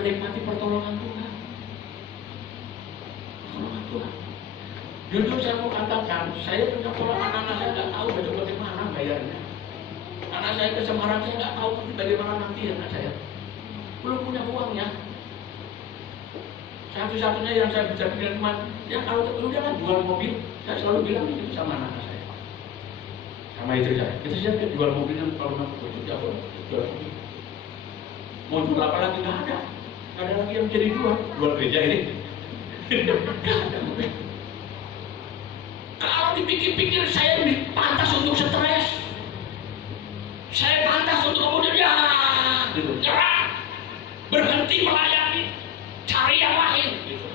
menikmati pertolongan Tuhan. Pertolongan Tuhan. Jujur saya mau katakan, saya punya pola anak saya nggak tahu bagaimana bayarnya. Anak saya ke Semarang, saya nggak tahu bagaimana nanti anak saya. Belum punya uangnya. Satu-satunya yang saya bisa bilang cuma, ya kalau udah kan jual mobil, saya selalu bilang itu sama anak saya. Sama istri saya, itu saya jual mobil yang kalau nggak jual mobil. Mau jual apa lagi? Nggak ada. Nggak ada lagi yang jadi jual gereja ini. Nggak ada mobil. Kalau dipikir-pikir saya lebih pantas untuk stres. Saya pantas untuk kemudian gitu, nyerah, berhenti melayani, cari yang lain. Gitu.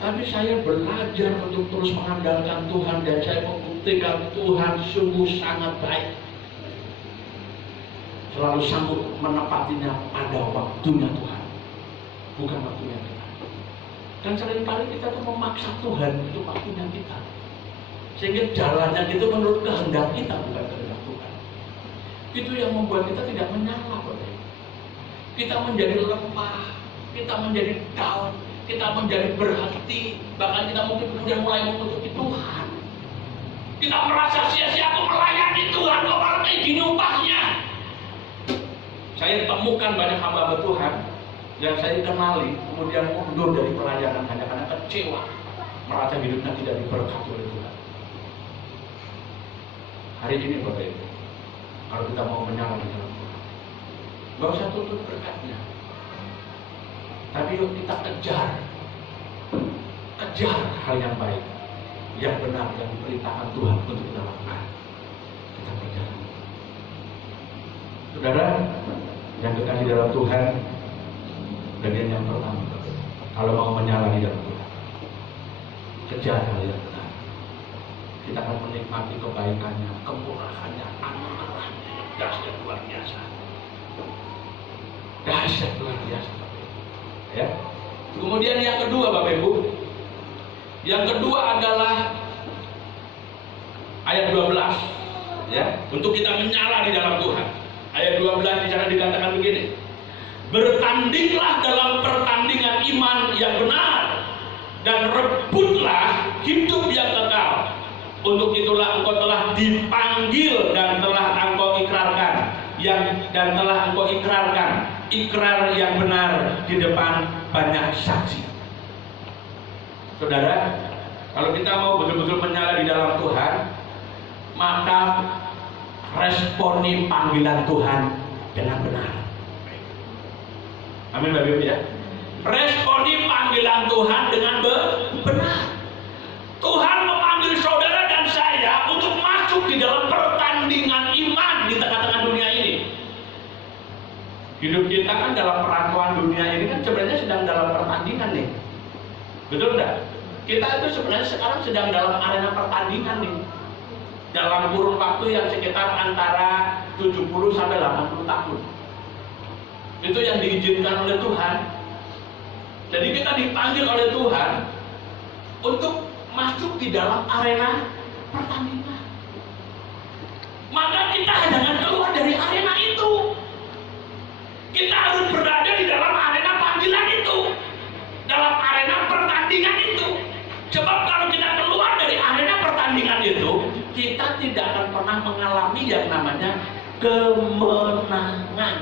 Tapi saya belajar untuk terus mengandalkan Tuhan dan saya membuktikan Tuhan sungguh sangat baik. Selalu sanggup menepatinya pada waktunya Tuhan, bukan waktunya kita. Dan seringkali kita tuh memaksa Tuhan untuk waktunya kita, sehingga jalannya itu menurut kehendak kita bukan kehendak Tuhan. Itu yang membuat kita tidak menyala, Bapak. Kita menjadi lemah, kita menjadi down, kita menjadi berhenti, bahkan kita mungkin kemudian mulai menutupi Tuhan. Kita merasa sia-sia, aku melayani Tuhan, kok malah kayak gini upahnya. Saya temukan banyak hamba Tuhan yang saya kenali kemudian mundur dari pelayanan hanya karena kecewa, merasa hidupnya tidak diberkati oleh Tuhan. Hari ini Bapak Ibu, kalau kita mau menyala di dalam Tuhan, gak usah tutup berkatnya, tapi yuk kita kejar hal yang baik, yang benar, yang diperintahkan Tuhan untuk kita lakukan. Kita kejar. Saudara yang kekasih dalam Tuhan, bagian yang pertama, kalau mau menyala di dalam Tuhan, kejar hal yang benar. Kita akan menikmati kebaikannya, kemurahannya, anugerahnya, dahsyat luar biasa. Dahsyat luar biasa, Bapak Ibu. Ya. Kemudian yang kedua, Bapak Ibu, yang kedua adalah ayat 12, ya, untuk kita menyala di dalam Tuhan. Ayat 12 di sana dikatakan begini, bertandinglah dalam pertandingan iman yang benar dan rebutlah hidup yang kekal. Untuk itulah engkau telah dipanggil dan telah engkau ikrarkan, dan telah engkau ikrarkan ikrar yang benar di depan banyak saksi. Saudara, kalau kita mau betul-betul menyala di dalam Tuhan, maka responi panggilan Tuhan dengan benar. Amin Bapak Ibu ya. Responi panggilan Tuhan dengan benar. Tuhan memanggil saudara dan saya untuk masuk di dalam pertandingan iman di tengah-tengah dunia ini. Hidup kita kan dalam perantauan dunia ini kan sebenarnya sedang dalam pertandingan nih. Betul enggak? Kita itu sebenarnya sekarang sedang dalam arena pertandingan nih. Dalam kurun waktu yang sekitar antara 70 sampai 80 tahun. Itu yang diizinkan oleh Tuhan. Jadi kita dipanggil oleh Tuhan untuk masuk di dalam arena pertandingan. Maka kita jangan keluar dari arena itu. Kita harus berada di dalam arena panggilan itu, dalam arena pertandingan itu. Sebab kalau kita keluar dari arena pertandingan itu, kita tidak akan pernah mengalami yang namanya kemenangan.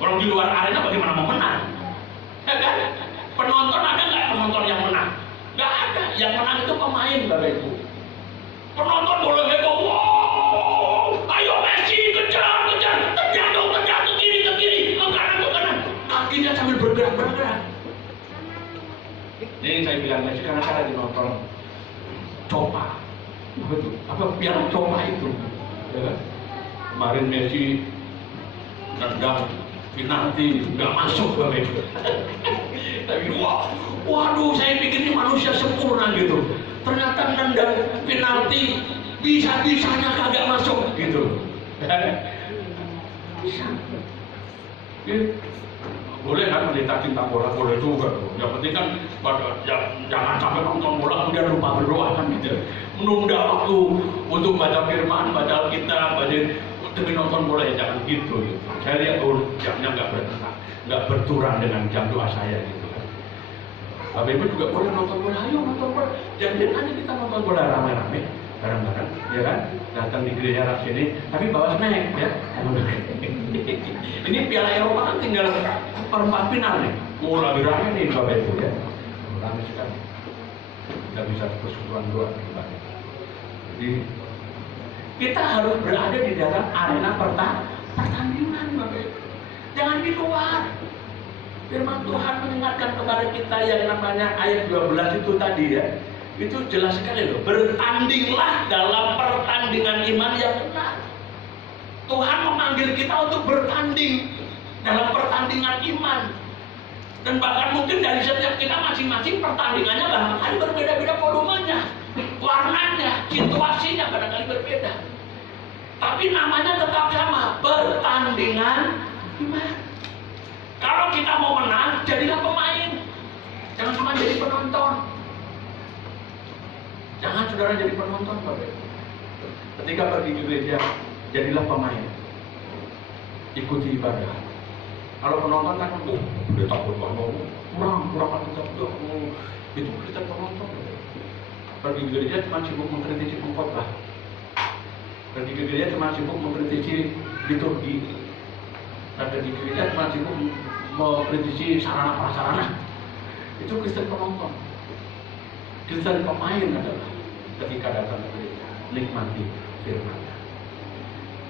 Orang di luar arena bagaimana mau menang? Ya kan? Penonton ada nggak penonton yang menang? Nggak ada. Yang menang itu pemain, Bapak Ibu. Penonton boleh heboh, wow, ayo Messi kejar, terjatuh ke kiri, ke kanan, kakinya sambil bergerak. Ini saya bilang Messi karena saya lagi nonton Copa. Betul. Apa piala Copa itu? Ya kan? Kemarin Messi nendang penalti nggak masuk, Bapak Ibu. Tapi waduh, saya pikir ini manusia sempurna gitu. Ternyata nendang penalti bisa-bisanya kagak masuk gitu. Bisa. Boleh kan pendeta cinta bola, boleh juga. Yang penting kan jangan sampai nonton bola kemudian lupa berdoa kan gitu. Menunda waktu untuk baca firman, baca Alkitab, demi nonton bola ya jangan gitu. Saya lihat jamnya nggak berturang dengan jam doa saya gitu kan. Bapak Ibu juga boleh nonton bola, ayo nonton bola. Jangan aja kita nonton bola rame-rame, bareng-bareng, ya kan? Datang di gereja sini, tapi bawa snack ya. Ini Piala Eropa kan tinggal perempat final nih. Mau lagi rame nih Bapak Ibu ya. Rame sekali. Kita bisa persekutuan doa kembali. Jadi kita harus berada di dalam arena pertandingan Bapak Ibu. Jangan di luar. Firman Tuhan mengingatkan kepada kita yang namanya ayat 12 itu tadi ya. Itu jelas sekali loh. Bertandinglah dalam pertandingan iman yang benar. Tuhan memanggil kita untuk bertanding dalam pertandingan iman. Dan bahkan mungkin dari setiap kita masing-masing pertandingannya barangkali berbeda-beda volumenya, warnanya, situasinya barangkali berbeda. Tapi namanya tetap sama, pertandingan iman. Kalau kita mau menang, jadilah pemain. Jangan cuma jadi penonton. Jangan saudara jadi penonton, Bapak. Ketika pergi ke gereja, jadilah pemain. Ikuti ibadah. Kalau penonton kan, udah takut banget, kurang aku takut. Itu kita penonton. Pergi ke gereja cuma sibuk mengkritisi pengkhotbah. Pergi ke gereja cuma sibuk mengkritisi liturgi. Pergi ke gereja cuma sibuk mengkritisi sarana prasarana. Itu Kristen penonton. Kristen pemain adalah ketika datang ke gereja, nikmati firman-Nya.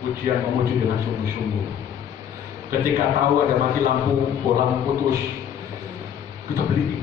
Pujian memuji dengan sungguh-sungguh. Ketika tahu ada mati lampu, bola putus, kita beli